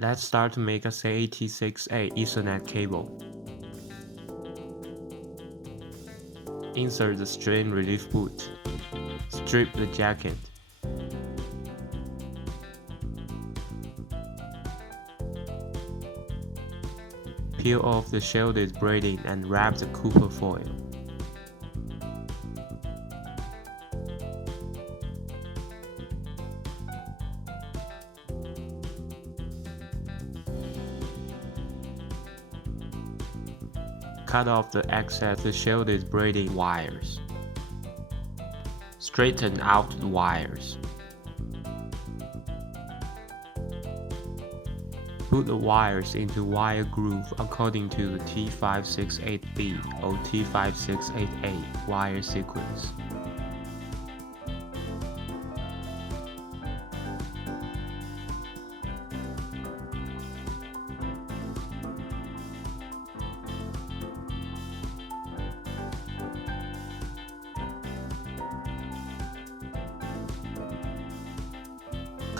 Let's start to make a CAT6A Ethernet cable. Insert the strain relief boot. Strip the jacket. Peel off the shielded braiding and wrap the copper foil. Cut off the excess shielded braiding wires. Straighten out the wires. Put the wires into wire groove according to the T568B or T568A wire sequence.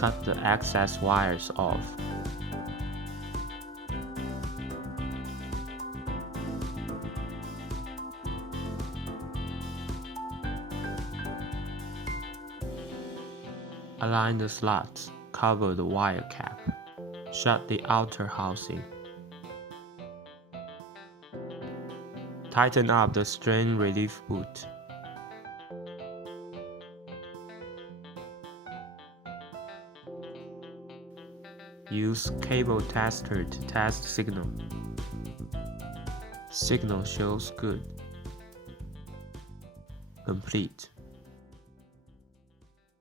Cut the excess wires off. Align the slots, cover the wire cap. Shut the outer housing. Tighten up the strain relief boot. Use cable tester to test signal. Signal shows good. Complete.